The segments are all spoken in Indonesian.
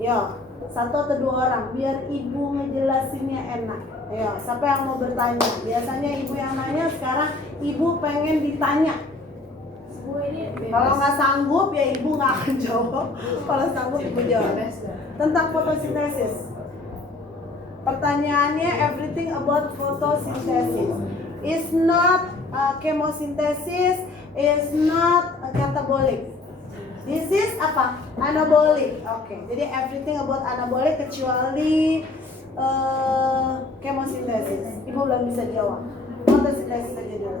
Yo, satu atau dua orang biar ibu ngejelasinnya enak. Ayo, siapa yang mau bertanya? Biasanya ibu yang nanya, sekarang ibu pengen ditanya. Kalau nggak sanggup ya ibu nggak akan jawab. Kalau sanggup ibu jawab. Tentang fotosintesis. Pertanyaannya everything about photosynthesis. Is not chemosynthesis, is not catabolic. This is apa? Anabolic. Oke. Jadi everything about anabolic kecuali chemosynthesis. Ibu belum bisa jawab. Fotosintesis aja dulu.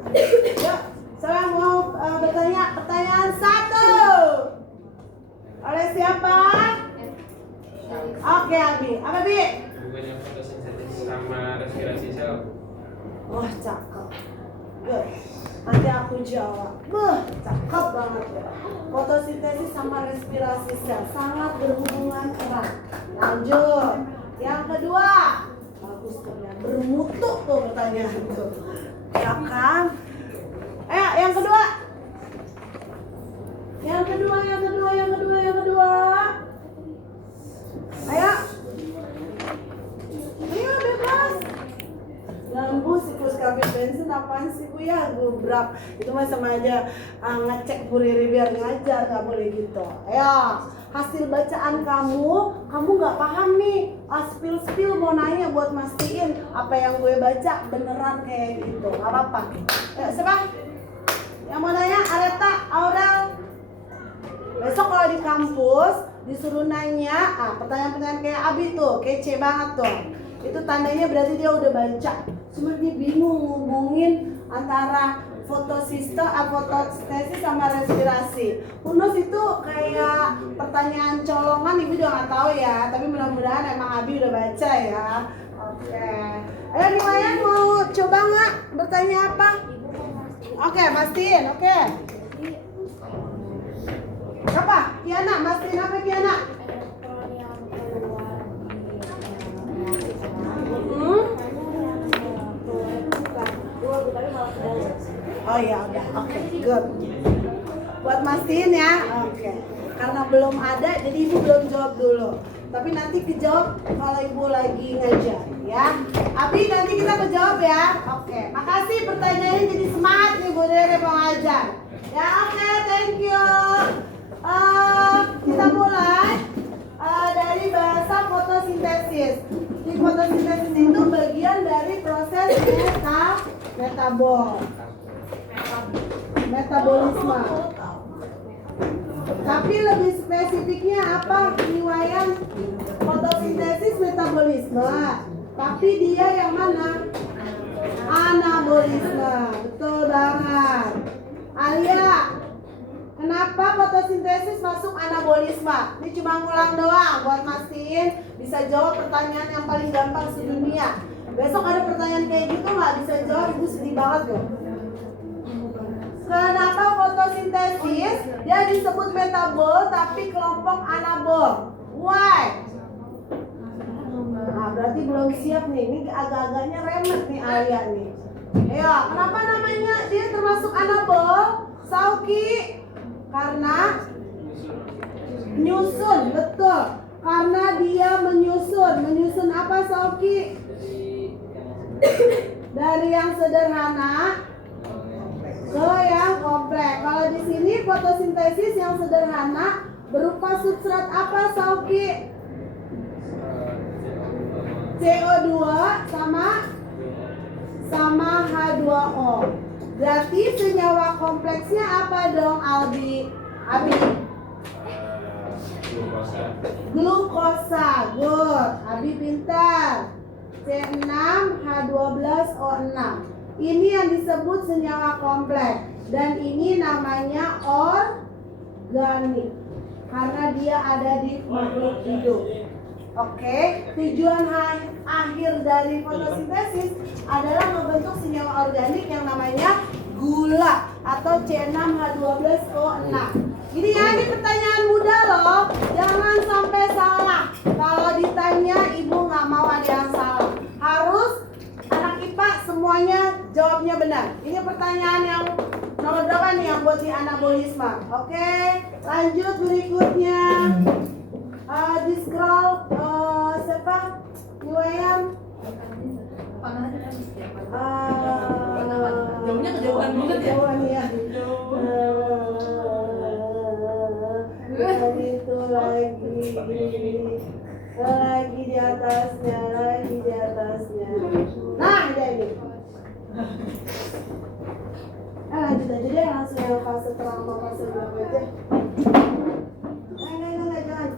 Yuk, saya mau bertanya pertanyaan 1. Oleh siapa? Oke, Abi. Apa, Bi? Hubungannya fotosintesis sama respirasi sel. Wah, cakep. Good. Nanti aku jawab. Cakep banget ya. Fotosintesis sama respirasi sel sangat berhubungan erat. Lanjut. Yang kedua. Bagus tuh ya. Bermutu tuh pertanyaan tuh. Ya kan? Ayo, yang kedua. Yang kedua. Ayo. Ayo, bebas. Lampu siklus kabin bensin apaan sih Bu ya? Gubrak. Itu mah sama aja ngecek Bu Riri biar ngajar, nggak boleh gitu. Ayo, hasil bacaan kamu nggak paham nih. Spill mau nanya buat mastiin apa yang gue baca beneran kayak gitu. Nggak apa-apa. Ayo, siapa? Yang mau nanya? Areta, Aurel. Besok kalau di kampus disuruh nanya, pertanyaan-pertanyaan kayak Abi tuh, kece banget tuh. Itu tandanya berarti dia udah baca. Cuma dia bingung ngomongin antara fotosintesis sama respirasi. Unus itu kayak pertanyaan colongan, ibu juga nggak tahu ya. Tapi mudah-mudahan emang Abi udah baca ya. Oke. Ayo Niwayan mau coba nggak bertanya apa? Oke, pastiin. Oke. Apa? Kiana, pastiin apa Kiana? Oh ya udah, oke, good. Buat mastiin ya, oke. Karena belum ada, jadi ibu belum jawab dulu. Tapi nanti kejawab kalau ibu lagi ngajar, ya. Abi nanti kita kejawab ya. Oke, makasih pertanyaannya jadi semangat nih Bu Rere mau ngajar. Ya oke, thank you. Kita mulai dari bahasa fotosintesis. Di fotosintesis itu bagian dari proses metabolisme. Tapi lebih spesifiknya apa? Niwayan, fotosintesis metabolisme. Tapi dia yang mana? Anabolisme. Betul banget. Alia, kenapa fotosintesis masuk anabolisme? Ini cuma ngulang doang buat mastiin bisa jawab pertanyaan yang paling gampang sedunia. Besok ada pertanyaan kayak gitu nggak bisa jawab, ibu sedih banget loh. Kenapa fotosintesis dia disebut metabol tapi kelompok anabol? Why? Nah berarti belum siap nih. Ini agak-agaknya remet nih Alia nih. Ayo, kenapa namanya dia termasuk anabol? Sauki? Karena nyusun, betul. Karena dia menyusun. Menyusun apa Sauki? Dari yang sederhana ke yang kompleks. Kalau di sini fotosintesis yang sederhana berupa substrat apa Sauki? CO2 sama H2O. Berarti senyawa kompleksnya apa dong Abi? Glukosa. Good. Abi pintar. C6H12O6. Ini yang disebut senyawa kompleks dan ini namanya organik karena dia ada di makhluk hidup. Oke, tujuan akhir dari fotosintesis adalah membentuk senyawa organik yang namanya gula atau C6H12O6. Ini ya, ini pertanyaan mudah loh. Jangan sampai salah. Kalau ditanya ibu nggak mau ada yang salah. Harus anak IPA semuanya jawabnya benar. Ini pertanyaan yang nomor berapa nih yang buat di anabolisme? Oke, lanjut berikutnya. Jauhan ya. Itu lagi di atasnya, lagi di atasnya. Nah, ini. Lanjut aja deh, langsung yang fase trauma, fase berapa aja. Enggak, jangan.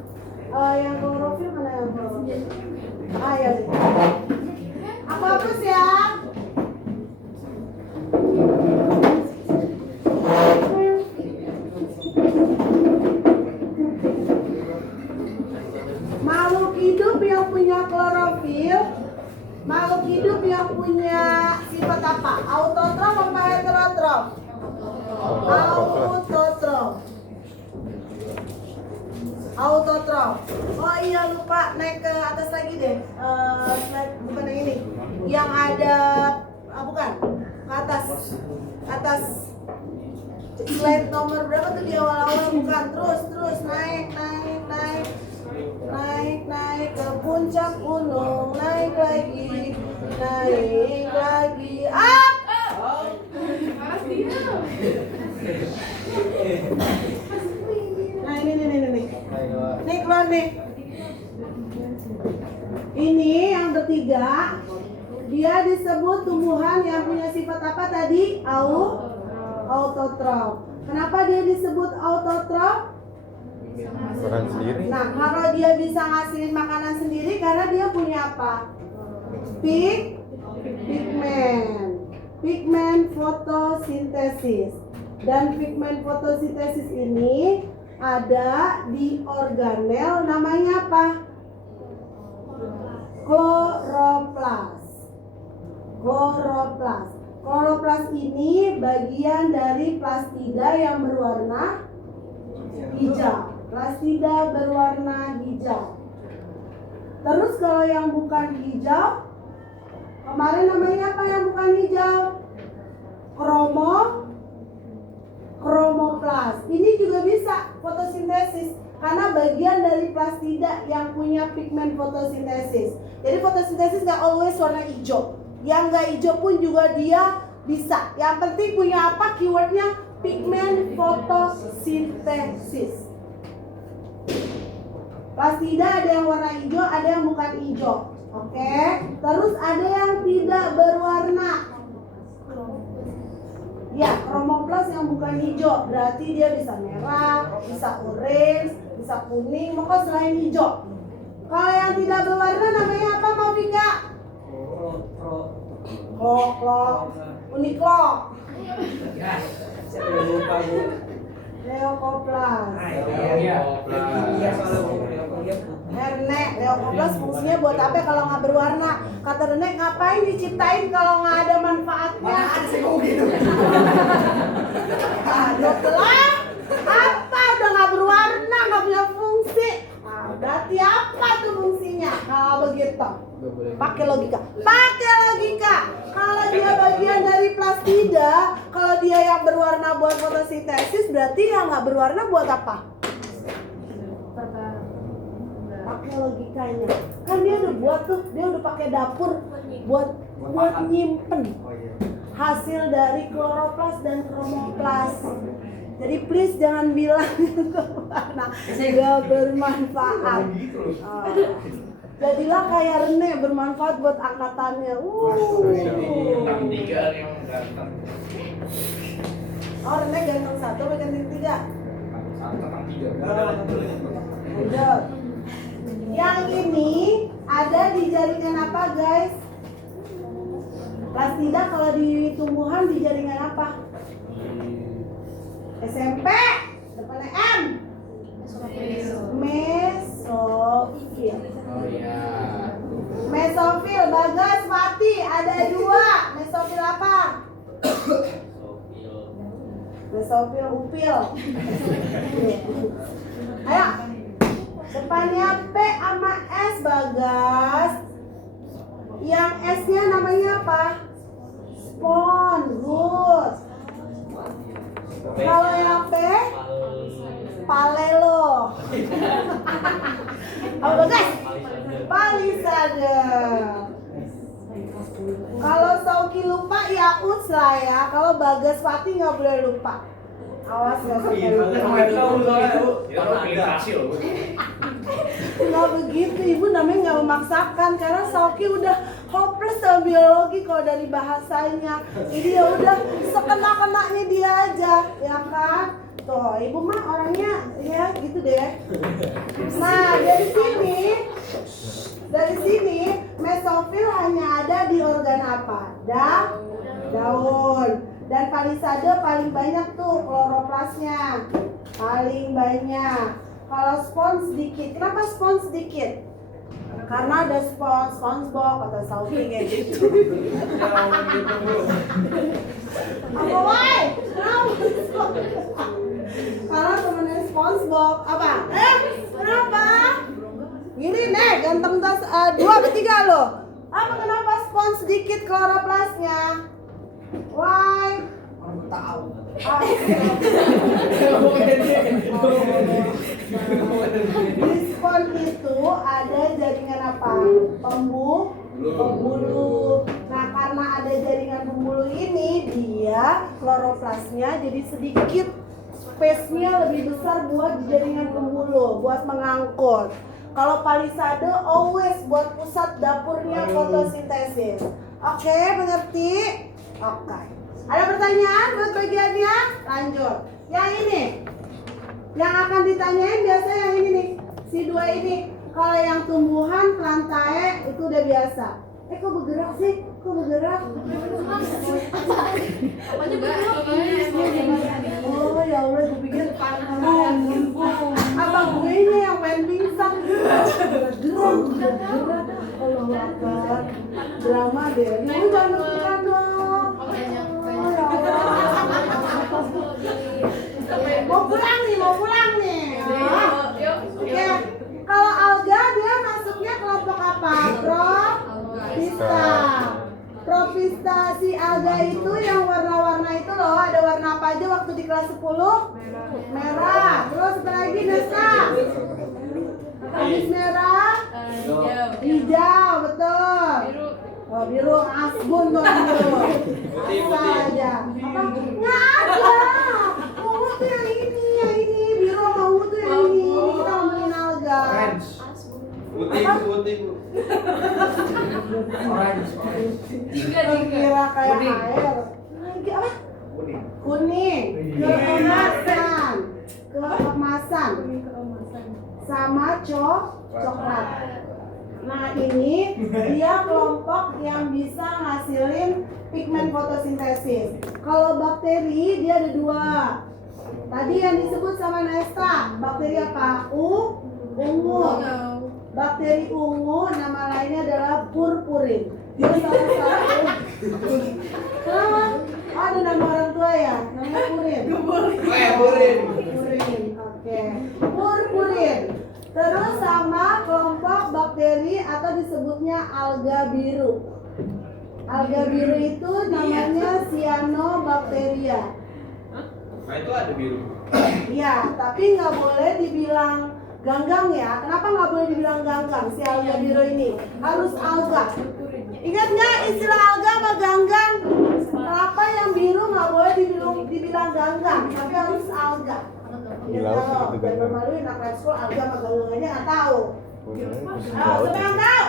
Yang klorofil mana yang klorofil? Ya deh. Aku hapus ya. Makhluk hidup yang punya klorofil, makhluk hidup yang punya sifat apa? Autotrof apa heterotrof? Autotrof. Autotrof. Oh iya, lupa naik ke atas lagi deh. Slide bukan yang ini. Yang ada bukan ke atas. Atas. Slide nomor berapa tuh di awal-awal? Bukan. Terus naik ke puncak gunung, naik lagi up. Nah ini keluar nih. Ini yang ketiga, dia disebut tumbuhan yang punya sifat apa tadi? Autotrof. Kenapa dia disebut autotrof? Makan sendiri. Nah, kalau dia bisa ngasilin makanan sendiri karena dia punya apa? Pigmen fotosintesis. Dan pigmen fotosintesis ini ada di organel namanya apa? Kloroplas. Kloroplas ini bagian dari plastida yang berwarna hijau. Plastida berwarna hijau. Terus kalau yang bukan hijau, kemarin namanya apa yang bukan hijau? Kromoplas. Ini juga bisa fotosintesis karena bagian dari plastida yang punya pigmen fotosintesis. Jadi fotosintesis nggak always warna hijau. Yang nggak hijau pun juga dia bisa. Yang penting punya apa? Keywordnya pigmen fotosintesis. Plastida ada yang warna hijau, ada yang bukan hijau. Oke. Terus ada yang tidak berwarna. Ya, kromoplas yang bukan hijau, berarti dia bisa merah, bisa orange, bisa kuning, pokoknya selain hijau. Kalau yang tidak berwarna namanya apa, Mafika? Uniklok. Leucoplas. Leucoplas fungsinya buat apa kalau nggak berwarna? Kata Renek, ngapain diciptain kalau nggak ada manfaatnya? Aduh telah, apa udah nggak berwarna, nggak punya fungsi? Nah, berarti apa tuh fungsinya? Kalau begitu, pakai logika. Kalau dia bagian dari plastida, kalau dia yang berwarna buat fotosintesis, berarti yang nggak berwarna buat apa? Pakai logikanya. Kan dia udah buat tuh, dia udah pakai dapur buat nyimpen hasil dari kloroplas dan kromoplas. Jadi please jangan bilang warna nggak bermanfaat. Jadilah kayak Rene, bermanfaat buat angkatannya. Oh, Rene ganteng 1 atau ganteng 3? Lanjut. Yang ini ada di jaringan apa, guys? Plastida kalau di tumbuhan di jaringan apa? SMP, depannya M. Mesofil. Mesofil, Bagas, Fatih, ada 2. Mesofil apa? Mesofil upil. Ayo. Depannya P sama S, Bagas. Yang S-nya namanya apa? Spon. Good. Kalau yang P, palelo. Apa Bagas? Palisade. Kalau Sauki lupa Yaus lah ya. Kalau Bagas Pati nggak boleh lupa. Awas ya. Nggak begitu, Ibu namanya nggak memaksakan karena Sauki udah hopeless sama biologi kalau dari bahasanya. Jadi ya udah sekena-kenanya dia aja, ya kan? Tuh, Ibu mah orangnya ya gitu deh. Nah, dari sini mesofil hanya ada di organ apa? Daun. Dan palisade paling banyak tuh kloroplasnya. Paling banyak. Kalau spons sedikit. Kenapa spons sedikit? Karena ada SpongeBob kata Sauki kayak gitu. Apa why? Karena temennya SpongeBob apa? Kenapa? Gini nih, ganteng tas 2 atau 3 loh. Apa kenapa spons sedikit kloroplasnya? Why? Orang tahu. Di spons itu ada jaringan apa? Pembuluh. Nah, karena ada jaringan pembuluh ini, dia kloroplasnya jadi sedikit, space-nya lebih besar buat di jaringan pembuluh, buat mengangkut. Kalau palisade always buat pusat dapurnya fotosintesis. Oke, mengerti? Oke. Ada pertanyaan buat bagiannya? Lanjut. Yang ini. Yang akan ditanyain biasanya yang ini nih. Si 2 ini. Kalau yang tumbuhan, plantae itu udah biasa. Kok bergerak sih? Kok bergerak? Oh ya Allah, gue pikir apa gue ini yang main pingsan? Gerak. Allah Akbar. Drama deh. Ini jangan deg-degan dong. Oh ya Allah. Mau pulang nih. Oke. Kalau alga dia masuknya kelompok apa? Propista. Si alga itu yang warna-warna itu loh. Ada warna apa aja waktu di kelas 10? Merah. Terus apa lagi Nesa? Habis merah? Hijau, betul. Oh, biru asbun tuh biru. Bisa aja. Apa? Nggak ada. Ungu tuh yang ini. Biru sama ungu tuh yang ini. Kita ngomongin alga. Putih. Kira kayak air. Lagi apa? Kuning. Keemasan. Sama coklat. Nah, ini dia kelompok yang bisa ngasilin pigmen fotosintesis. Kalau bakteri dia ada 2. Tadi yang disebut sama Nesta, bakteri apa? Ungu. Bakteri ungu nama lainnya adalah purpurin. Dia salah satu. Kenapa? Ada nama orang tua ya? Namanya purin. Purin. Oke. Purpurin. Terus sama kelompok bakteri atau disebutnya alga biru. Alga biru itu namanya cyanobacteria. Nah itu ada biru. Iya, tapi nggak boleh dibilang ganggang ya. Kenapa nggak boleh dibilang ganggang si alga biru ini? Harus alga. Ingat nggak istilah alga sama ganggang? Kenapa yang biru nggak boleh dibilang ganggang, tapi harus alga. Di laut Kalau itu dan ganggang. bermalu anak lab school alga sama ganggang aja nggak tahu. Siapa yang tahu?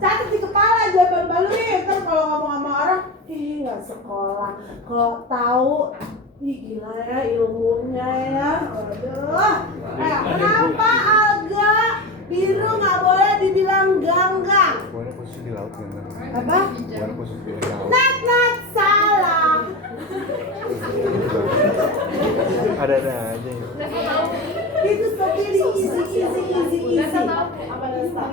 Catat di kepala aja baru nih. Ntar kalau ngomong sama orang, nggak sekolah. Kalau tahu, gila ya ilmunya ya. Aduh. Kenapa alga biru nggak boleh dibilang ganggang? Bukan khusus di laut kan? Apa? Bukan khusus di laut. Not salah. Ada aja. Itu seperti easy. Apa Nesta?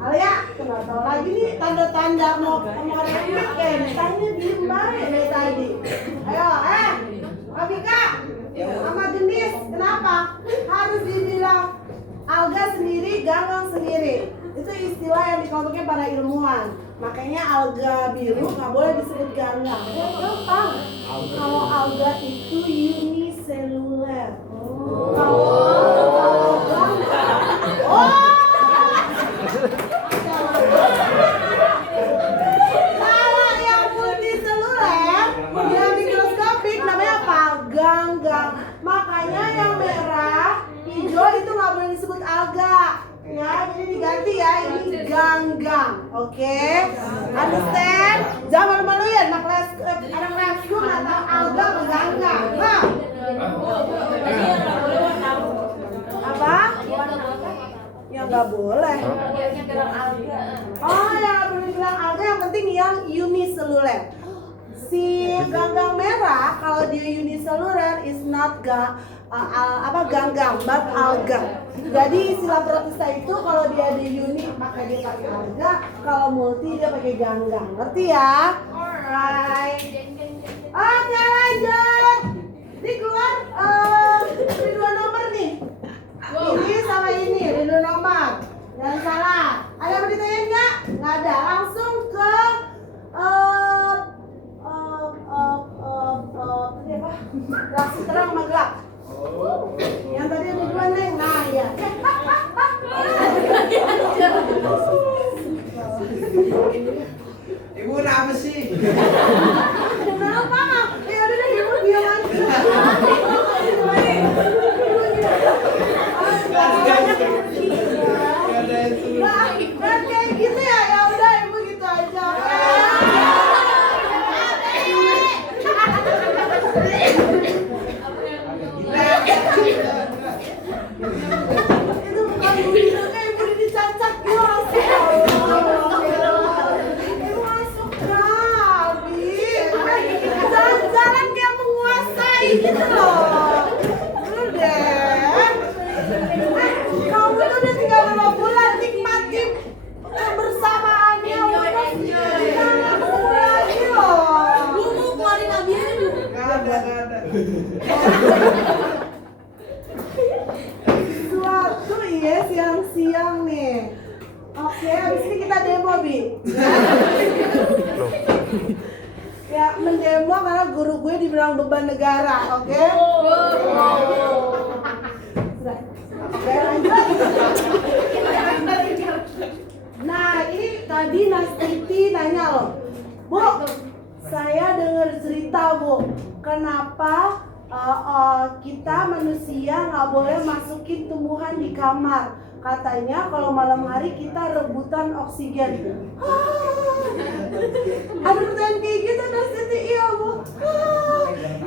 Alia, nggak tahu lagi nih tanda-tanda mau remit kayak Nestanya diem banget dari tadi. Ayo, Abika, sama jenis, kenapa? Harus dibilang alga sendiri, ganggang sendiri. Itu istilah yang dikelompoknya para ilmuwan. Makanya alga biru nggak boleh disebut ganggang. Kenapa? Kalau alga itu uniseluler. Kalau ganggang, ini diganti ya, ini ganggang, oke? Understand? Jangan malu-maluin, anak les school nggak tahu alga apa ganggang, hah? Apa? Yang nggak boleh. Oh, yang nggak boleh bilang alga, yang penting yang uniseluler. Si ganggang merah kalau dia uniseluler is not ganggang, but alga. Jadi istilah protista itu kalau dia di uni maka dia pakai alga, kalau multi dia pakai ganggang. Ngerti ya? Alright. Oke, lanjut. Ini keluar ada 2 nomor nih. Ini sama ini, ada 2 nomor. Jangan salah. Ada yang mau ditanyain nggak? Nggak ada. Langsung ke ini apa? Reaksi terang sama gelap. Yang tadi ada 2 Neng. Nah, ya. Ibu kenapa sih? Kenapa? Ya udah deh, ibu diam aja. Nah, kayak gitu ya. Ya udah, ibu gitu aja. Itu bukan bunyi, ibu dicacat gitu langsung. Ibu masuk Abi. Jalan-jalan kayak menguasai gitu loh. Lu deh. Kamu tuh udah tinggal 5 bulan, nikmatin kebersamaannya. Jangan lagi loh. Lu mau keluarin Abinya dulu. Nggak ada. Suatu iya siang-siang nih. Oke, habis ini kita demo, Bi. Ya, mendemo karena guru gue dibilang beban negara, oke? Oke, lanjut. Nah, ini tadi Nastiti nanya loh, Bu, saya dengar cerita, Bu, kenapa kita manusia nggak boleh masukin tumbuhan di kamar? Katanya kalau malam hari kita rebutan oksigen. Ada pertanyaan kayak gitu, Nastiti? Iya, Bu.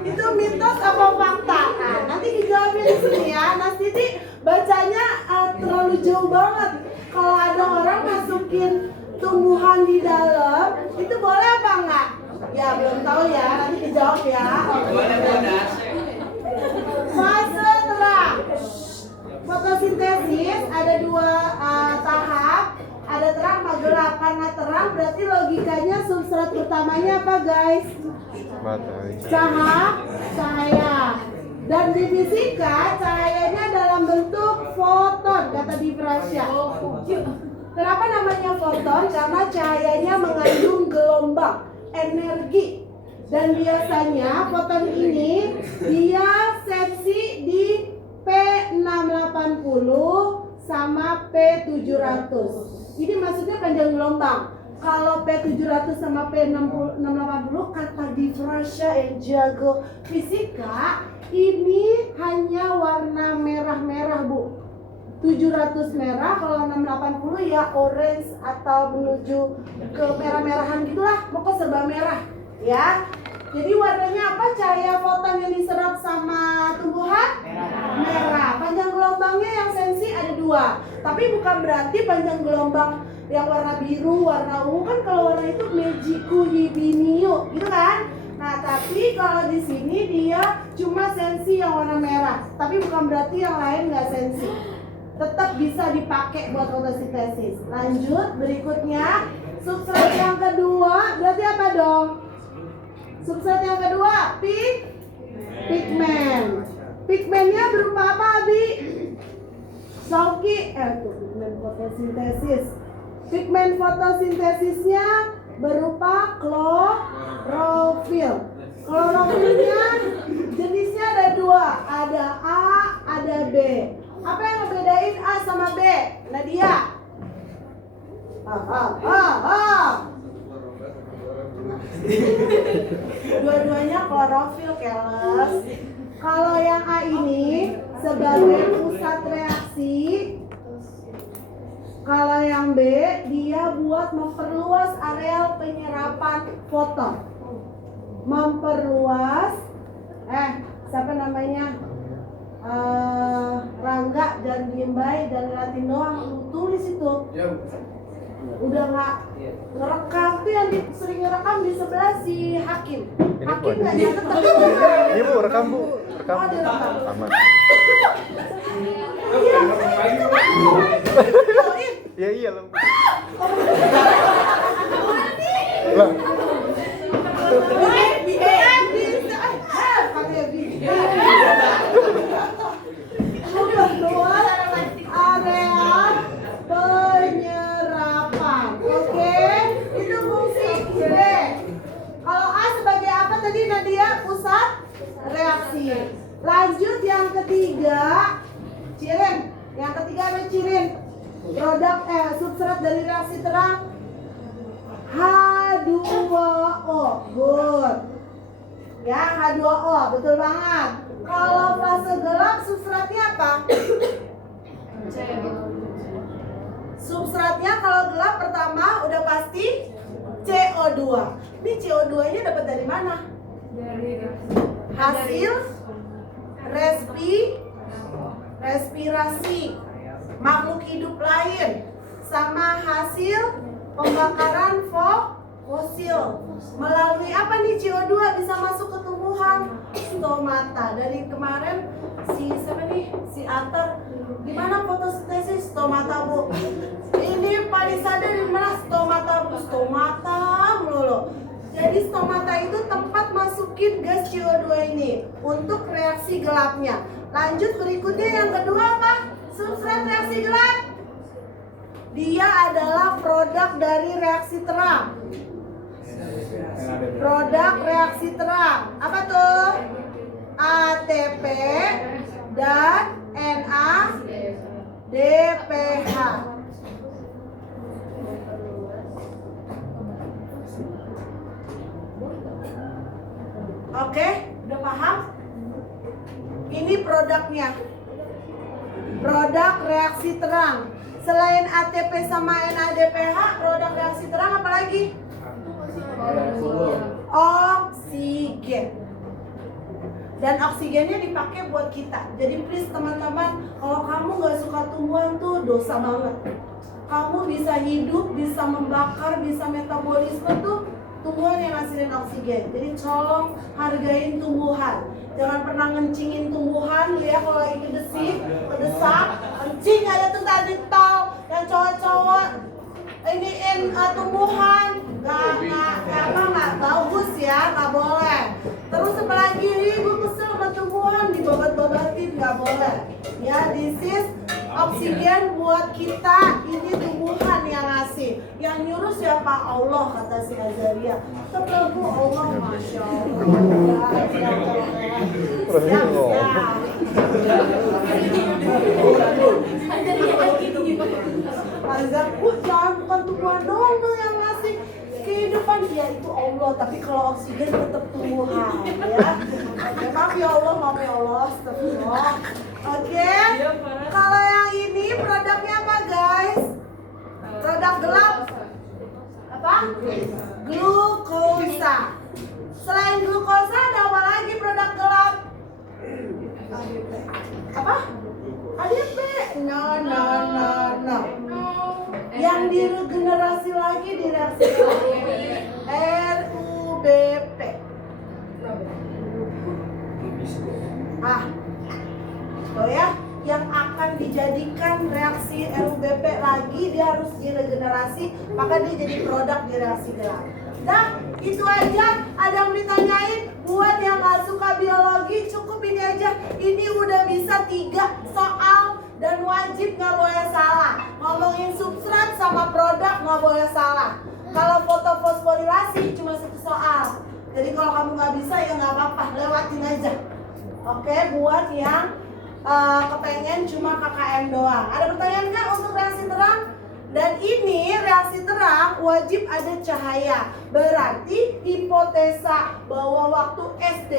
Itu mitos apa fakta? Nah, nanti dijawabin di sini ya. Nastiti bacanya terlalu jauh banget. Kalau ada orang masukin tumbuhan di dalam, itu boleh apa enggak? Ya belum tahu ya, nanti dijawab ya. Boleh. Fase terang. Fotosintesis ada 2 tahap, ada terang sama gelap. Karena terang berarti logikanya substrat pertamanya apa, guys? Matahari. Cahaya. Dan di fisika cahayanya dalam bentuk foton, kata Di Prasya. Kenapa namanya foton? Karena cahayanya mengandung gelombang energi. Dan biasanya foton ini dia seksi di P680 sama P700. Ini maksudnya panjang gelombang. Kalau P700 sama P680 kata Di Prasya yang jago fisika, ini hanya warna merah-merah, Bu. 700 merah, kalau 680 ya orange atau menuju ke merah-merahan gitulah, pokoknya serba merah ya. Jadi warnanya apa? Cahaya foton yang diserap sama tumbuhan? Merah. Panjang gelombangnya yang sensi ada 2. Tapi bukan berarti panjang gelombang yang warna biru, warna ungu kan kalau warna itu Mejiku Hibiniu, gitu kan? Nah, tapi kalau di sini dia cuma sensi yang warna merah. Tapi bukan berarti yang lain nggak sensi. Tetap bisa dipakai buat fotosintesis. Lanjut, berikutnya substrat yang kedua berarti apa dong? Substrat yang kedua, pigmen. Pigmennya berupa apa, Abi? Sauki, pigmen fotosintesis. Pigmen fotosintesisnya berupa klorofil. Klorofilnya jenisnya ada 2, ada A, ada B. Apa yang ngebedain A sama B? Nadia. Dua-duanya klorofil, keles. Kalau yang A ini sebagai pusat reaksi, Kalau yang B, dia buat memperluas areal penyerapan foton. Memperluas, siapa namanya? Rangga dan Diembai dan Latin doang, lu tulis itu. Udah nggak ngerekam tuh yang sering ngerekam di sebelah si Hakim. Ini Hakim buat- nggak nyatet tapi Ini Bu, rekam Bu. Rekam. Oh, direkam. Aman. Iya. Iya lah. Lah, Memperluas area penyerapan. Oke, itu fungsi B. Kalau A sebagai apa tadi Nadia? Pusat reaksi. Lanjut yang ketiga, Cirin. Yang ketiga apa Cirin? Produk substrat dari reaksi terang H2O. Good. Ya, H2O, betul banget. Kalau fase gelap substratnya apa? Substratnya kalau gelap pertama udah pasti CO2. Ini CO2-nya dapat dari mana? Hasil respirasi makhluk hidup lain sama hasil pembakaran fosil. Melalui apa nih CO2 bisa masuk ke tumbuhan? Stomata. Dari kemarin si siapa nih? Si Atar. Di mana fotosintesis? Stomata, Bu. Ini palisade di mana? Stomata, Bu. Stomata melulu. Jadi stomata itu tempat masukin gas CO2 ini untuk reaksi gelapnya. Lanjut berikutnya yang kedua apa? Substrat reaksi gelap. Dia adalah produk dari reaksi terang. Produk reaksi terang. Apa tuh? ATP dan NADPH. Oke, udah paham? Ini produknya. Produk reaksi terang. Selain ATP sama NADPH, produk reaksi terang apa lagi? Oksigen. Dan oksigennya dipakai buat kita. Jadi please teman-teman, kalau kamu nggak suka tumbuhan tuh dosa banget. Kamu bisa hidup, bisa membakar, bisa metabolisme tuh tumbuhan yang ngasilin oksigen. Jadi tolong hargain tumbuhan. Jangan pernah ngencingin tumbuhan, ya kalau lagi kedesak, kencing aja tuh tadi tol yang cowok-cowok iniin tumbuhan, nggak bagus ya, nggak boleh. Terus apalagi gue kesel sama tumbuhan dibabat-babatin, nggak boleh. Ya, this is oksigen buat kita, ini tumbuhan yang ngasih. Yang nyuruh siapa? Allah, kata si Azaria. Ketemu Allah, masya Allah. Siap, siap. Azabku jangan bukan tumbuhan doang tuh yang ngasih kehidupan, dia itu Allah, tapi kalau oksigen tetap tumbuhan ya. Oke, maaf ya Allah, astagfirullah. Oke, kalau yang ini produknya apa guys? Produk gelap apa? Glukosa. Selain glukosa ada apa lagi produk gelap? Apa? ADP? No. Yang diregenerasi lagi di reaksi RUBP. Tuh ya, yang akan dijadikan reaksi RUBP lagi, dia harus diregenerasi, maka dia jadi produk di reaksi gelap. Dah, itu aja. Ada yang ditanyain? Buat yang gak suka biologi, cukup ini aja. Ini udah bisa 3 soal dan wajib gak boleh salah. Ngomongin substrat sama produk gak boleh salah. Kalau fotofosforilasi cuma 1 soal. Jadi kalau kamu gak bisa ya gak apa-apa, lewatin aja. Oke, buat yang kepengen cuma KKM doang. Ada pertanyaan nggak untuk reaksi terang? Dan ini reaksi terang wajib ada cahaya. Berarti hipotesa bahwa waktu SD,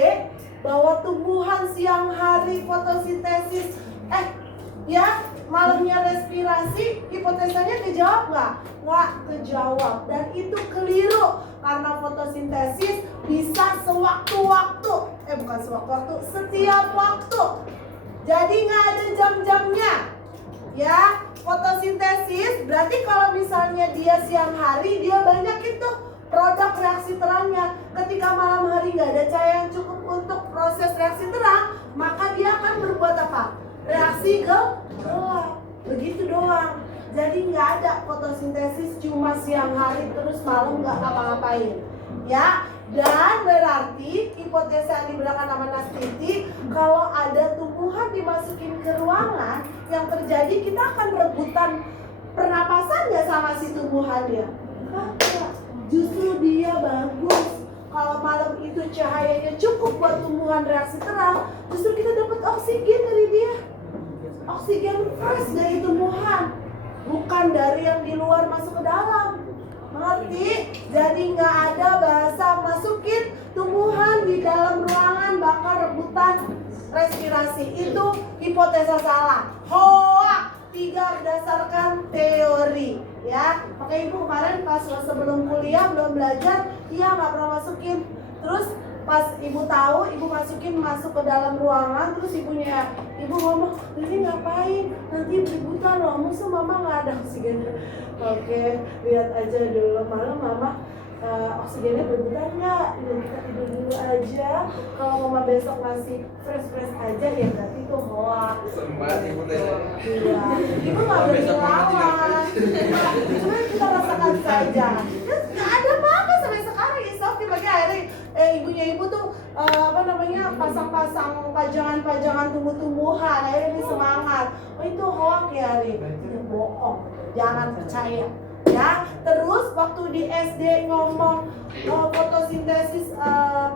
bahwa tumbuhan siang hari fotosintesis, malamnya respirasi, hipotesanya kejawab nggak? Nggak kejawab, dan itu keliru karena fotosintesis bisa sewaktu-waktu, bukan sewaktu-waktu, setiap waktu. Jadi nggak ada jam-jamnya, ya. Fotosintesis berarti kalau misalnya dia siang hari, dia banyak itu produk reaksi terangnya. Ketika malam hari nggak ada cahaya yang cukup untuk proses reaksi terang, maka dia akan berbuat apa? Reaksi gelap. Begitu doang. Jadi nggak ada fotosintesis cuma siang hari terus malam nggak ngapa-ngapain, ya. Dan berarti hipotesa yang diberikan sama Nastiti, kalau ada tumbuhan dimasukin ke ruangan, yang terjadi kita akan rebutan pernapasannya sama si tumbuhannya. Enggak. Justru dia bagus. Kalau malam itu cahayanya cukup buat tumbuhan reaksi terang, justru kita dapat oksigen dari dia. Oksigen fresh dari tumbuhan, bukan dari yang di luar masuk ke dalam. Mengerti? Jadi nggak ada bahasa masukin tumbuhan di dalam ruangan bakal rebutan respirasi. Itu hipotesa salah. Hoax, tidak berdasarkan teori, ya. Makanya ibu kemarin pas sebelum kuliah belum belajar, iya nggak pernah masukin. Terus pas ibu tahu, ibu masuk ke dalam ruangan, terus ibu ngomong, ini ngapain? Nanti beributan loh, musuh mama nggak ada oksigen. Oke, lihat aja dulu, malam mama oksigennya beributan nggak? Kita tidur dulu aja. Kalau mama besok masih fresh aja, ya berarti itu hoax. Sempat ibu teh. Iya, ibu nggak boleh ngelawan. Cuma kita rasakan saja. Terus nggak ada apa-apa sampai sekarang. Oke, bagi akhirnya ibunya ibu tuh pasang-pasang pajangan-pajangan tumbuh-tumbuhan. Akhirnya ini semangat. Oh itu hoax ya, Ri? Itu bohong. Jangan percaya. Ya, terus waktu di SD ngomong fotosintesis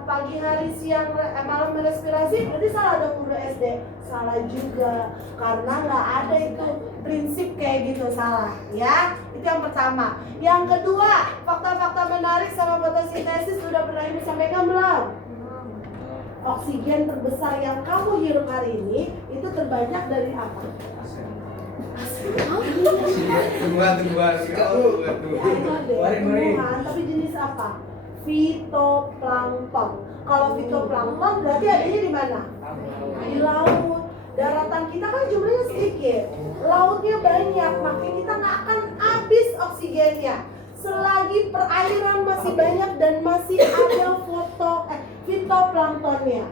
pagi hari siang malam respirasi, berarti salah dong guru SD. Salah juga, karena nggak ada itu prinsip kayak gitu, salah, ya. Itu yang pertama. Yang kedua, fakta-fakta menarik sama fotosintesis sudah pernah ibu sampaikan belum? Oksigen terbesar yang kamu hirup hari ini itu terbanyak dari apa? Tumbuhan. Tumbuhan, tapi jenis apa? Fitoplankton. Kalau fitoplankton berarti adanya di mana? Di laut. Daratan kita kan jumlahnya sedikit, lautnya banyak, makanya kita nggak akan habis oksigennya. Selagi perairan masih banyak dan masih ada fitoplanktonnya.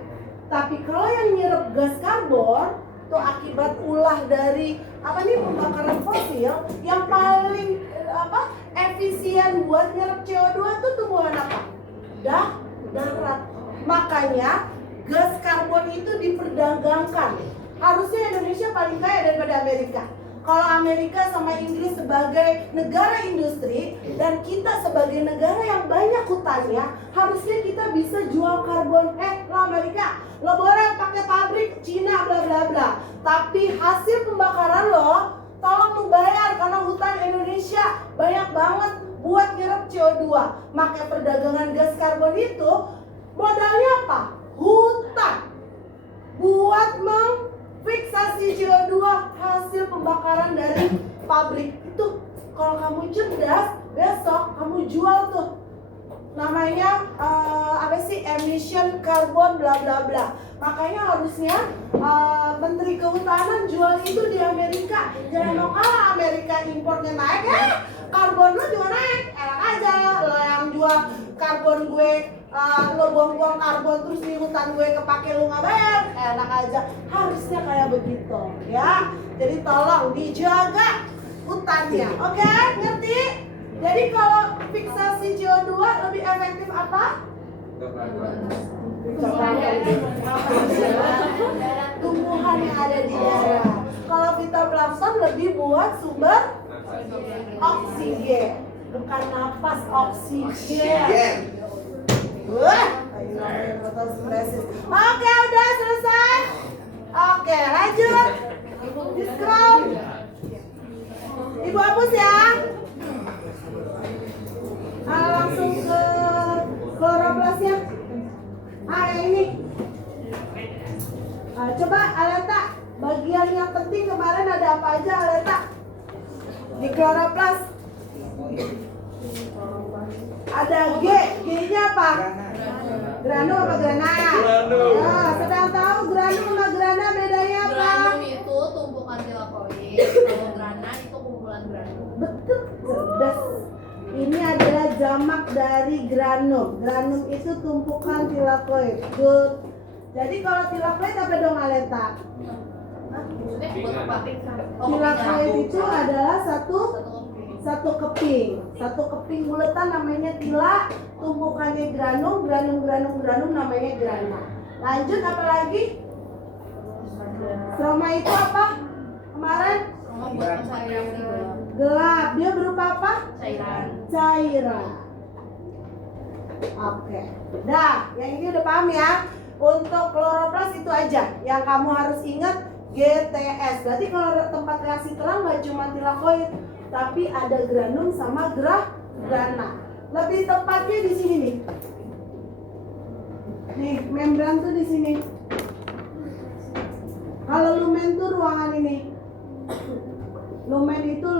Tapi kalau yang nyerap gas karbon, itu akibat ulah dari pembakaran fosil, yang paling efisien buat nyerap CO2 itu tumbuhan apa? Darat. Makanya gas karbon itu diperdagangkan. Harusnya Indonesia paling kaya daripada Amerika. Kalau Amerika sama Inggris sebagai negara industri dan kita sebagai negara yang banyak hutannya, harusnya kita bisa jual karbon. Lo Amerika, lo boleh pakai pabrik Cina bla bla bla. Tapi hasil pembakaran lo, tolong lu bayar karena hutan Indonesia banyak banget buat nyerap CO2. Maka perdagangan gas karbon itu modalnya apa? Hutan. Buat fiksasi CO2 hasil pembakaran dari pabrik itu. Kalau kamu cerdas, besok kamu jual tuh namanya emission karbon bla bla bla. Makanya harusnya Menteri Kehutanan jual itu di Amerika. Jangan mau kalah, Amerika impornya naik, karbon lo juga naik. Enak aja lo yang jual karbon gue, lo buang-buang karbon terus di hutan gue kepake lo nggak bayar, enak aja. Harusnya kayak begitu, ya. Jadi tolong dijaga hutannya, oke? Ngerti? Jadi kalau fiksasi CO2 lebih efektif apa? Tumbuhan yang ada di darat. Kalau fitoplankton lebih buat sumber oksigen, bukan napas, oksigen. Oke, udah selesai. Oke, lanjut. Di scroll. Ibu hapus ya. Langsung ke kloroplasnya. Yang ini. Coba Aleta, bagian yang yang penting kemarin ada apa aja Aleta? Di kloroplas ada G, G-nya apa? Granum apa grana? Granum. Nah, sedang tahu granum sama grana bedanya apa? Granum itu tumpukan tilakoid, kalau grana itu kumpulan granum. Betul, cerdas. Ini adalah jamak dari granum. Granum itu tumpukan tilakoid. Good. Jadi kalau tilakoid apa dong Aleta? Maksudnya buat apa? Oh, Tilakoid kepingnya. itu adalah Satu keping. satu keping. Satu keping buletan namanya tila, tumpukannya granum, granum namanya grana. Lanjut apa lagi? Stroma itu apa? Kemarin Sama buat masak reaksi gelap. Dia berupa apa? cairan. Cairan. Oke. Dah, yang ini udah paham ya. Untuk kloroplas itu aja yang kamu harus ingat, GTS. Berarti kalau tempat reaksi terang nggak cuma tilakoid, tapi ada granum sama grana. Lebih tepatnya di sini nih. Nih, membran tuh di sini. Kalau lumen tuh ruangan ini. Lumen itu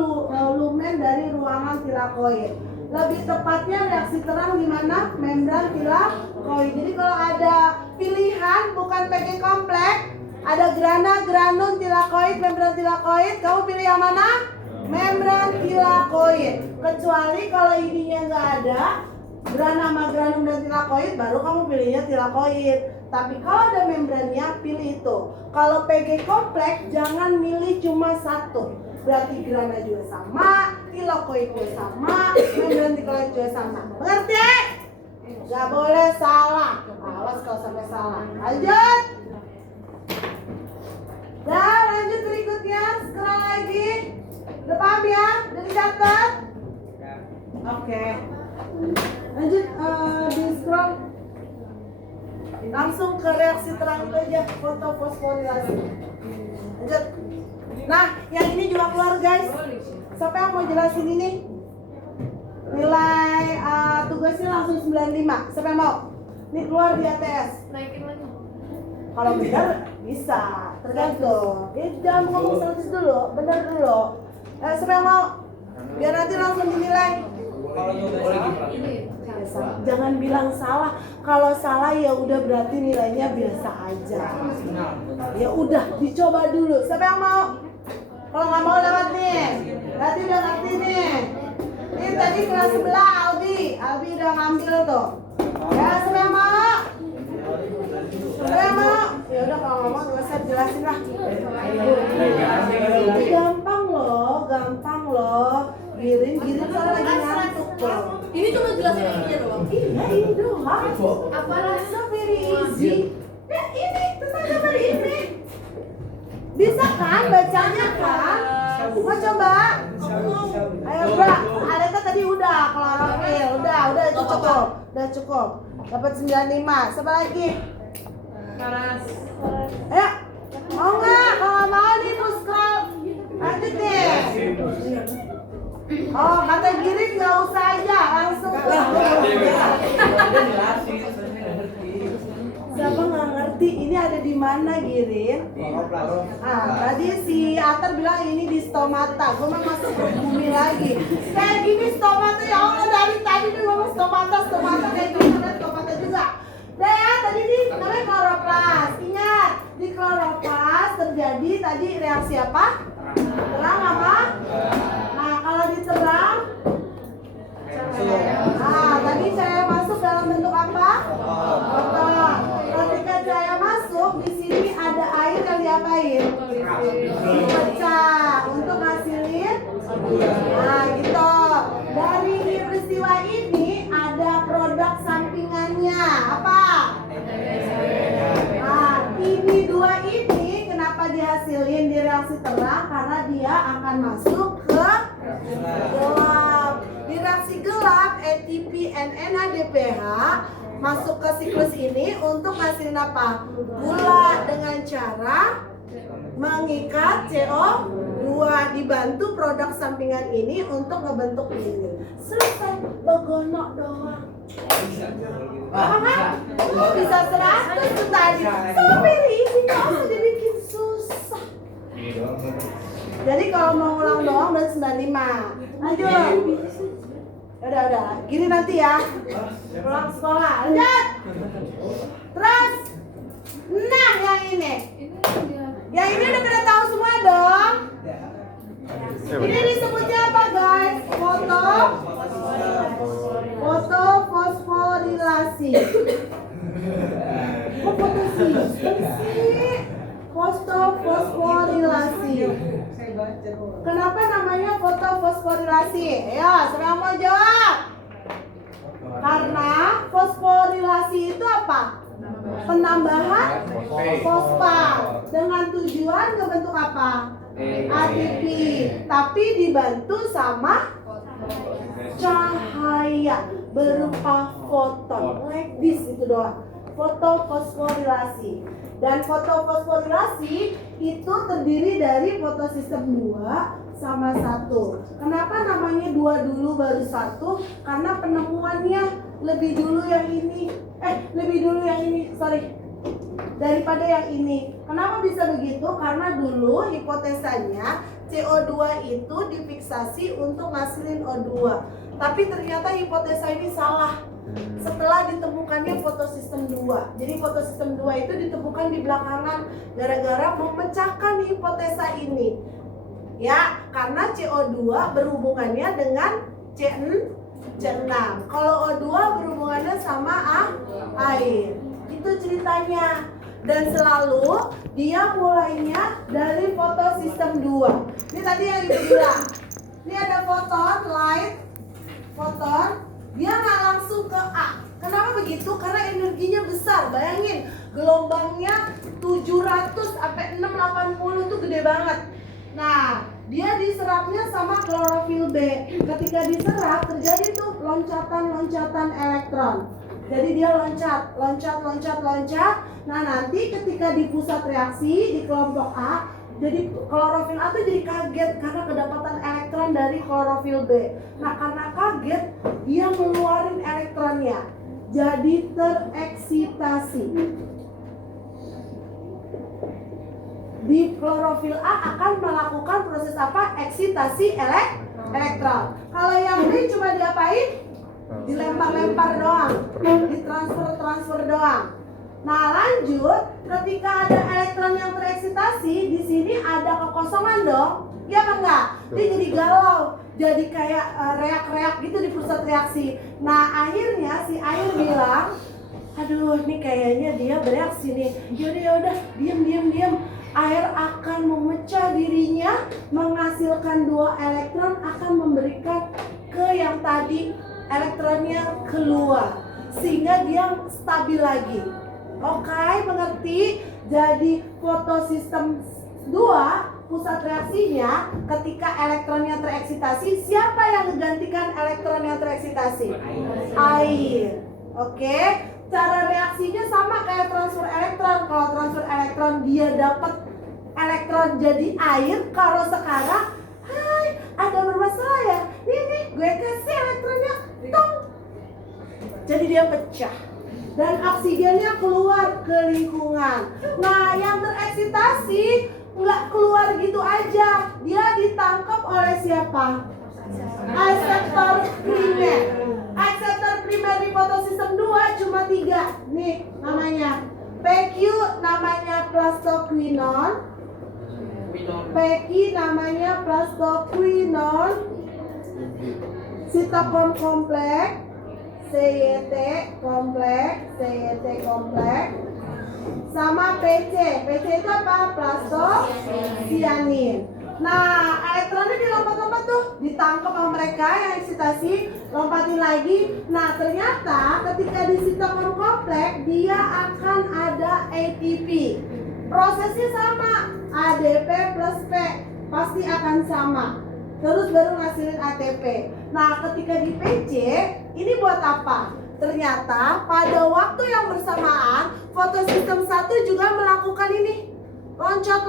lumen dari ruangan tilakoid. Lebih tepatnya reaksi terang di mana? Membran tilakoid. Jadi kalau ada pilihan bukan PG kompleks, ada grana, granum, tilakoid, membran tilakoid, kamu pilih yang mana? Membran tilakoid. Kecuali kalau ininya nggak ada, grana sama granum dan tilakoid, baru kamu pilihnya tilakoid. Tapi kalau ada membrannya, pilih itu. Kalau PG kompleks, jangan milih cuma satu. Berarti grana juga sama, tilakoid juga sama, membran tilakoid juga sama. Mengerti? Gak boleh salah. Awas kalau sampai salah. Lanjut. Dah, lanjut berikutnya. Scroll lagi. Udah paham ya? Udah dicatat? Oke. Lanjut di scroll. Langsung ke reaksi terang itu aja, fotofosforilasi. Lanjut. Nah, yang ini juga keluar guys. Siapa yang mau jelasin ini? Nilai tugasnya langsung 95. Siapa yang mau? Ini keluar di ATS. Naikin lagi. Kalau benar bisa, tergantung. Jangan ngomong 100 dulu, benar dulu. Siapa yang mau? Biar nanti langsung dinilai. Kalau boleh gimana? Ini. Jangan bilang salah. Kalau salah ya udah berarti nilainya biasa aja. Ya udah dicoba dulu. Siapa yang mau? Kalau nggak mau lewat nih. Berarti udah ngerti nih. Ini tadi kelas sebelah Albi udah ngambil tuh. Ya siapa yang mau? Siapa yang mau? Ya udah kalau nggak mau nggak usah jelasin lah. Gampang loh. Giring soal lagi ngantuk tuh. Ini cuma jelasin ininya doang. Iya ini doang. Apa So very easy. Ya ini tentang gambar ini. Bisa kan bacanya kan? Mau coba? Ayo Bra, Aleta tadi udah klorofil, udah itu cukup. Udah cukup. Dapat 95. Siapa lagi? Paras. Ayo. Mau nggak? Kalau mau nih tuh scroll. Lanjut deh. Oh, kata Giring nggak usah aja, langsung. Siapa nggak ngerti? Ini ada di mana Giring? Tadi si Atar bilang ini di stomata. Gue mau masuk ke bumi lagi. Kayak gini stomata ya Allah, dari tadi nih ngomong stomata kayak gini ada stomata juga. Udah ya, tadi di namanya kloroplas. Ingat, di kloroplas terjadi tadi reaksi apa? Terang apa? Nah, kalau di terang, tadi cahaya masuk dalam bentuk apa? Foton. Ketika cahaya masuk, di sini ada air yang diapain? Dipecah untuk hasilin. Nah, gitu. Dari peristiwa ini ada produk sampingannya. Apa? Nah, ini dua ini kenapa dihasilin di reaksi terang? Karena dia akan masuk ke gelap. Di reaksi gelap, ATP and NADPH masuk ke siklus ini untuk hasilin apa? Gula dengan cara mengikat CO2, dibantu produk sampingan ini untuk ngebentuk lilin. Selesai, begonok doang. Paham kan? Bisa 100 tuh tadi. So very easy, nggak usah dibikin susah. Jadi kalau mau ulang doang udah 95. Lanjut. Udah. Gini nanti ya. Pulang sekolah. Lanjut. Terus. Nah, yang ini. Yang ini udah pada tahu semua dong. Ini disebutnya apa guys? Foto fosforilasi. Kok fotosistem sih? Foto fosforilasi. Kenapa namanya foto fosforilasi? Ya, siapa yang mau jawab? Karena fosforilasi itu apa? Penambahan fosfat dengan tujuan ngebentuk apa? ATP, tapi dibantu sama cahaya berupa foton. Like this itu doang. Fotofosforilasi. Dan fotofosforilasi itu terdiri dari fotosistem 2 sama 1. Kenapa namanya 2 dulu baru 1? Karena penemuannya lebih dulu yang ini. Daripada yang ini. Kenapa bisa begitu? Karena dulu hipotesanya CO2 itu difiksasi untuk ngasilin O2. Tapi ternyata hipotesa ini salah. Setelah ditemukannya fotosistem 2. Jadi fotosistem 2 itu ditemukan di belakangan gara-gara memecahkan hipotesa ini. Ya, karena CO2 berhubungannya dengan C6. Kalau O2 berhubungannya sama air. Itu ceritanya. Dan selalu dia mulainya dari fotosistem 2. Ini tadi yang Ibu bilang. Ini ada foton, light, foton. Dia nggak langsung ke A. Kenapa begitu? Karena energinya besar. Bayangin, gelombangnya 700 sampai 680 itu gede banget. Nah, dia diserapnya sama klorofil B. Ketika diserap terjadi tuh loncatan elektron. Jadi dia loncat. Nah, nanti ketika di pusat reaksi di kelompok A, jadi klorofil A tuh jadi kaget karena kedapatan elektron dari klorofil B. Nah, karena kaget, dia ngeluarin elektronnya. Jadi tereksitasi. Di klorofil A akan melakukan proses apa? Eksitasi elektron. Kalau yang B cuma diapain? Dilempar-lempar doang, ditransfer doang. Nah, lanjut, ketika ada elektron yang tereksitasi, di sini ada kekosongan dong. Iya apa enggak? Dia jadi galau, jadi kayak reak-reak gitu di pusat reaksi. Nah, akhirnya si air bilang, aduh, ini kayaknya dia bereaksi nih. Yaudah, diam. Air akan memecah dirinya, menghasilkan 2 elektron, akan memberikan ke yang tadi elektronnya keluar, sehingga dia stabil lagi. Oke, mengerti? Jadi fotosistem 2, pusat reaksinya ketika elektronnya tereksitasi, siapa yang menggantikan elektron yang tereksitasi? Air. Oke, cara reaksinya sama kayak transfer elektron. Kalau transfer elektron dia dapat elektron jadi air. Kalau sekarang, hai, ada bermasalah ya? Nih, gue kasih elektronnya, tong. Jadi dia pecah. Dan oksigennya keluar ke lingkungan. Nah, yang tereksitasi nggak keluar gitu aja. Dia ditangkap oleh siapa? Akseptor primer. Akseptor primer di fotosistem 2 cuma 3. Nih namanya. PQ namanya plastoquinon. PQ namanya plastoquinon. Sitokom kompleks. CYT kompleks. Sama PC. PC itu apa? Plastosianin. Nah, elektronnya dilompat-lompat tuh, ditangkap sama mereka yang eksitasi, lompatin lagi. Nah, ternyata ketika di sitokom kompleks dia akan ada ATP. Prosesnya sama, ADP plus P pasti akan sama. Terus baru ngasilin ATP. Nah, ketika di PC ini buat apa? Ternyata pada waktu yang bersamaan fotosistem 1 juga melakukan ini. Loncat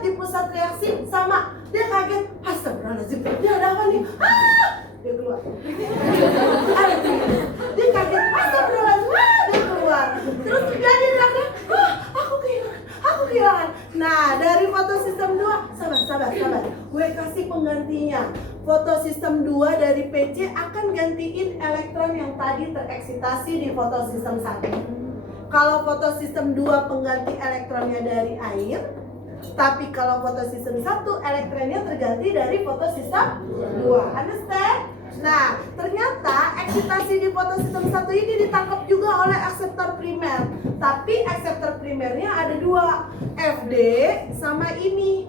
di pusat reaksi sama. Dia kaget, astagfirullahaladzim, dia ada apa nih? Dia keluar. Dia kaget, astagfirullahaladzim, dia keluar. Terus terjadi aku kehilangan. Nah, dari fotosistem sabar. Gue kasih penggantinya. Fotosistem 2 dari PC akan gantiin elektron yang tadi tereksitasi di fotosistem 1. Kalau fotosistem 2 pengganti elektronnya dari air, tapi kalau fotosistem 1 elektronnya terganti dari fotosistem 2. Understand? Nah, ternyata eksitasi di fotosistem 1 ini ditangkap juga oleh akseptor primer. Tapi akseptor primernya ada dua, FD sama ini.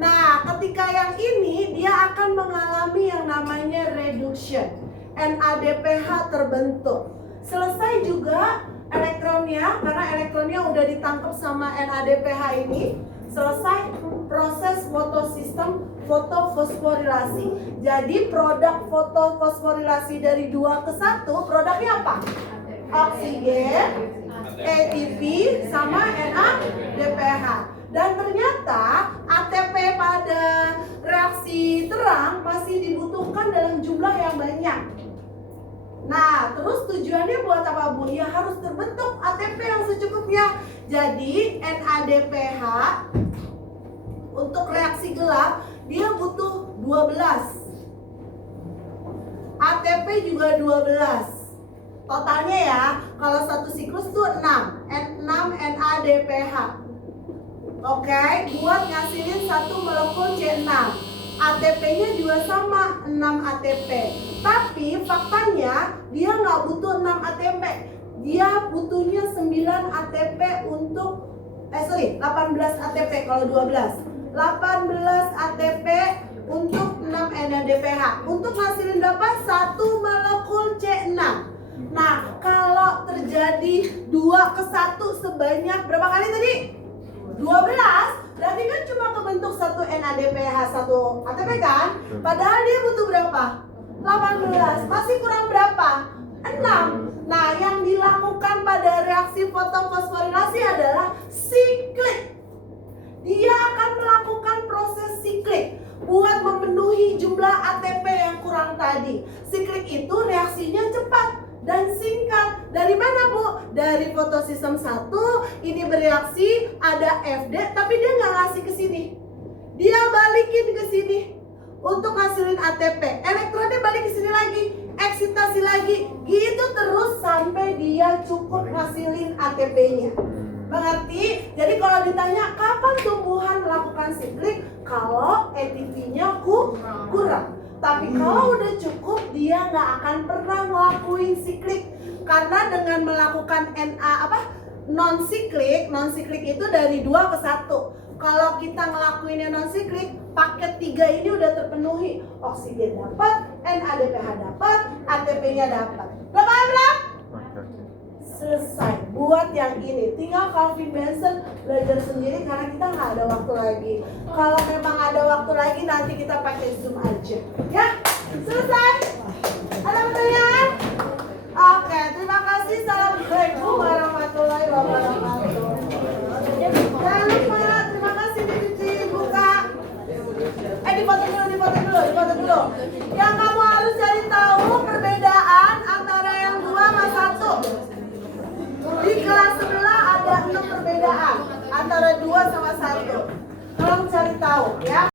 Nah, ketika yang ini dia akan mengalami yang namanya reduction. NADPH terbentuk. Selesai juga elektronnya, karena elektronnya udah ditangkap sama NADPH ini. Selesai proses fotosistem fotofosforilasi. Jadi produk fotofosforilasi dari 2 ke 1, produknya apa? Oksigen, ATP, sama NADPH. Dan ternyata ATP pada reaksi terang masih dibutuhkan dalam jumlah yang banyak. Nah, terus tujuannya buat apa, Bu? Ya harus terbentuk ATP yang secukupnya. Jadi NADPH untuk reaksi gelap dia butuh 12. ATP juga 12. Totalnya ya, kalau satu siklus tuh 6 NADPH. Oke, buat ngasilin satu molekul C6. ATP-nya juga sama, 6 ATP. Tapi faktanya dia nggak butuh 6 ATP. Dia butuhnya 9 ATP untuk 18 ATP kalau 12. 18 ATP untuk 6 NADPH. Untuk ngasilin berapa? 1 molekul C6. Nah, kalau terjadi 2 ke 1 sebanyak berapa kali tadi? 12. Berarti kan cuma kebentuk 1 NADPH 1 ATP kan? Padahal dia butuh berapa? 18. Masih kurang berapa? 6. Nah, yang dilakukan pada reaksi fotofosforilasi adalah siklik. Dia akan melakukan proses siklik buat memenuhi jumlah ATP yang kurang tadi. Siklik itu reaksinya cepat dan singkat. Dari mana, Bu? Dari fotosistem 1 ini bereaksi, ada FD, tapi dia nggak ngasih ke sini. Dia balikin ke sini untuk ngasilin ATP. Elektronnya balik ke sini lagi, eksitasi lagi, gitu terus sampai dia cukup ngasilin ATP-nya. Mengerti? Jadi kalau ditanya kapan tumbuhan melakukan siklik, kalau ATP-nya kurang. Tapi kalau udah cukup, dia nggak akan pernah ngelakuin siklik. Karena dengan melakukan non siklik itu dari 2 ke 1. Kalau kita ngelakuinnya non siklik, paket 3 ini udah terpenuhi. Oksigen dapat, NADPH dapat, ATP-nya dapat. Berapa? Selesai. Buat yang ini tinggal Calvin Benson belajar sendiri karena kita nggak ada waktu lagi. Kalau memang ada waktu lagi nanti kita pakai Zoom aja. Ya, selesai. Ada pertanyaan? Oke, terima kasih. Assalamualaikum warahmatullahi wabarakatuh. Jangan lupa, terima kasih dibuka. Difoto dulu. Yang kamu harus cari tahu perbedaan antara yang 2 sama 1. Di kelas sebelah ada 6 perbedaan antara 2 sama 1. Tolong cari tahu ya.